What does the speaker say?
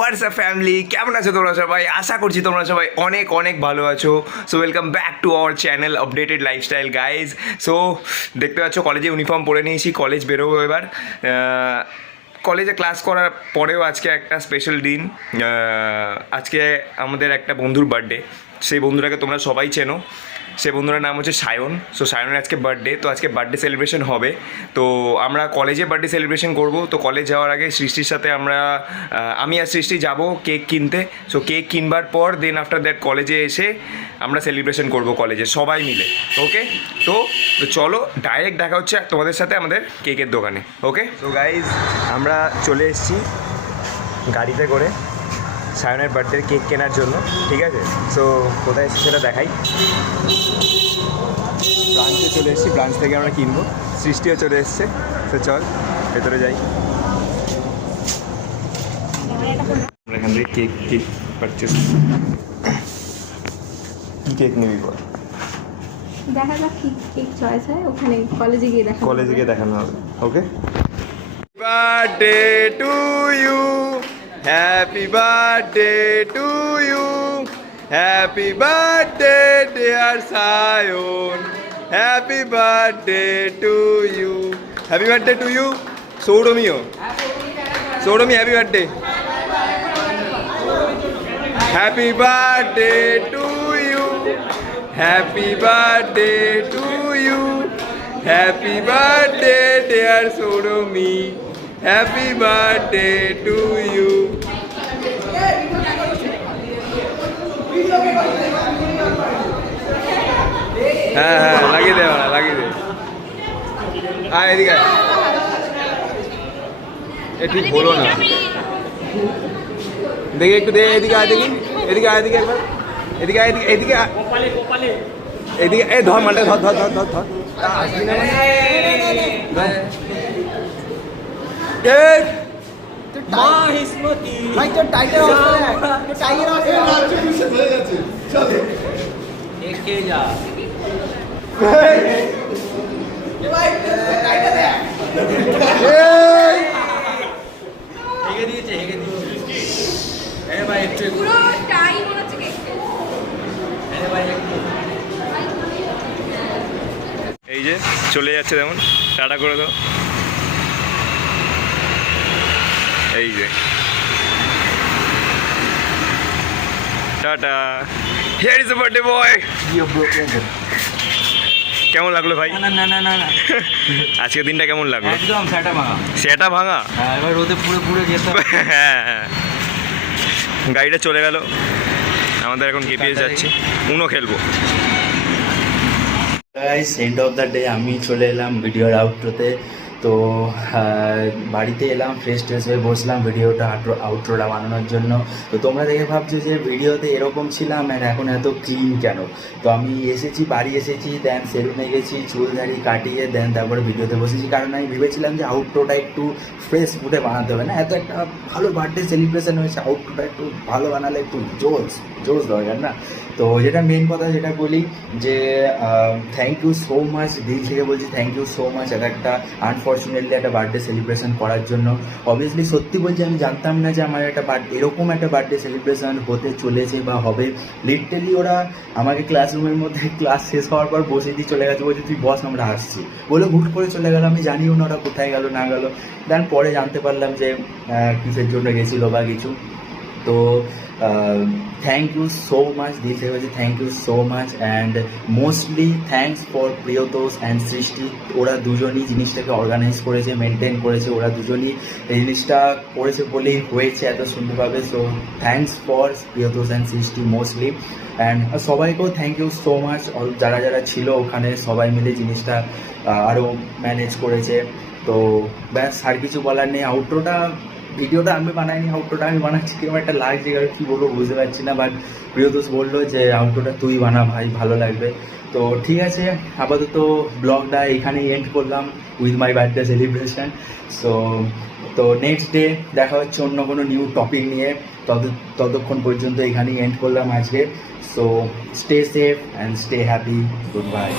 WhatsApp family, কেমন আছো তোমরা সবাই? আশা করছি তোমরা সবাই অনেক অনেক ভালো আছো। So welcome back to our channel updated lifestyle guys. So দেখতে পাচ্ছ কলেজে ইউনিফর্ম পরে নিয়েছি, কলেজ বেরোবো এবার। কলেজে ক্লাস করার পরেও আজকে একটা স্পেশাল দিন। আজকে আমাদের একটা বন্ধুর বার্থডে। সেই বন্ধুটাকে তোমরা সবাই চেনো। সে বন্ধুটার নাম হচ্ছে সায়ন। সো সায়নের আজকে বার্থডে, তো আজকে বার্থডে সেলিব্রেশন হবে। তো আমরা কলেজে বার্থডে সেলিব্রেশন করব। তো কলেজ যাওয়ার আগে সৃষ্টির সাথে আমি আর সৃষ্টি যাব কেক কিনতে। সো কেক কিনবার পর দেন আফটার দ্যাট কলেজে এসে আমরা সেলিব্রেশন করব কলেজে সবাই মিলে। ওকে, তো চলো ডাইরেক্ট দেখা হচ্ছে তোমাদের সাথে আমাদের কেকের দোকানে। ওকে, তো গাইজ আমরা চলে এসেছি গাড়িতে করে সায়নের বার্থডের কেক কেনার জন্য। ঠিক আছে, সো কোথায় এসেছি সেটা দেখাই। ব্রাঞ্চে চলে এসেছি, ব্রাঞ্চ থেকে আমরা কিনবো। সৃষ্টিও চলে এসছে। তো চল ভেতরে যাই। আমরা এখান থেকে কেক পারচেস। কী কেক নিবি বল? দেখা যাক কি কেক চয়েস হয়, ওখানে কলেজে গিয়ে দেখানো হবে। Okay, birthday to you, happy birthday to you, happy birthday dear Sayan, happy birthday to you, happy birthday to you. সৌরমীও, Saurami happy birthday, happy birthday to you, happy birthday to you, happy birthday dear Saurami, happy birthday to you. হ্যাঁ হ্যাঁ, লাগিয়ে দে, লাগিয়ে দে। হ্যাঁ এদিকে এ ঠিক হলো না, দেখি একটু দে। এদিকে আয়, দেখি এদিকে আয়, এদিকে একবার এদিকে আয়, এদিকে এদিকে এদিকে। এ ধর মালটা, ধর ধর ধর ধর ধর। এই যে চলে যাচ্ছে, যেমন টাটা করে দাও। এই যে tata, here is the birthday boy. কেমন লাগলো ভাই? না না না না না, আজকের দিনটা কেমন লাগলো? একদম সেটা ভাঙা। হ্যাঁ, এবার রোদে পুরো পুরো যেতে হবে। হ্যাঁ হ্যাঁ, গাড়িটা চলে গেল। আমাদের এখন কেপিএস যাচ্ছি, উনো খেলবো। Guys, end of the day আমি চলে এলাম ভিডিওর আউটরোতে। তো বাড়িতে এলাম, ফ্রেশ ট্রেশ হয়ে বসলাম ভিডিওটা আউটরোটা বানানোর জন্য। তো তোমরা দেখে ভাবছো যে ভিডিওতে এরকম ছিলাম আর এখন এত ক্লিন কেন। তো আমি এসেছি, বাড়ি এসেছি, দেন সেলুনে গেছি, চুল দাড়ি কাটিয়ে দেন তারপরে ভিডিওতে বসেছি। কারণ আমি ভেবেছিলাম যে আউটরোটা একটু ফ্রেশ ফুটে বানাতে হবে না, এত একটা ভালো বার্থডে সেলিব্রেশন হয়েছে, আউটরোটা একটু ভালো বানালে একটু জোশ দরকার না। তো যেটা মেন কথা যেটা বলি যে থ্যাংক ইউ সো মাচ, দিল থেকে বলছি থ্যাংক ইউ সো মাচ একটা আনফর্চুনেটলি একটা বার্থডে সেলিব্রেশন করার জন্য। অবভিয়াসলি সত্যি বলছি আমি জানতাম না যে আমার একটা এরকম একটা বার্থডে সেলিব্রেশন হতে চলেছে বা হবে। লিটারালি ওরা আমাকে ক্লাসরুমের মধ্যে ক্লাস শেষ হওয়ার পর বসে দিয়ে চলে গেছে, বলছে তুই বস আমরা আসছি বলে হুট করে চলে গেল। আমি জানিও না ওরা কোথায় গেল না গেল, দেন পরে জানতে পারলাম যে কিসের জন্য গেছিলো বা কিছু। তো থ্যাংক ইউ সো মাচ, দিল থেকে বলছি thank you so much. And mostly thanks for Priyatosh and Srishti. ওরা দুজনই জিনিসটাকে অর্গানাইজ করেছে, মেনটেন করেছে, ওরা দুজনই এই জিনিসটা করেছে বলেই হয়েছে এত সুন্দরভাবে। So thanks for Priyatosh and Srishti mostly. And সবাইকেও থ্যাংক ইউ সো মাচ, যারা যারা ছিল ওখানে সবাই মিলে জিনিসটা আরও ম্যানেজ করেছে। তো ব্যাস, আর কিছু বলার নেই। ভিডিওটা আমি বানাইনি, আউটরোটা আমি বানাচ্ছি, কিরকম একটা লাগছে, কী বলবো বুঝতে পারছি না। বাট প্রিয়তোষ বললো যে আউটরোটা তুই বানা ভাই, ভালো লাগবে। তো ঠিক আছে, আপাতত ব্লগটা এখানেই এন্ড করলাম উইথ মাই বার্থডে সেলিব্রেশন। তো নেক্সট ডে দেখা হচ্ছে অন্য কোনো নিউ টপিক নিয়ে। ততক্ষণ পর্যন্ত এখানেই এন্ড করলাম আজকে। So stay safe and stay happy, good bye.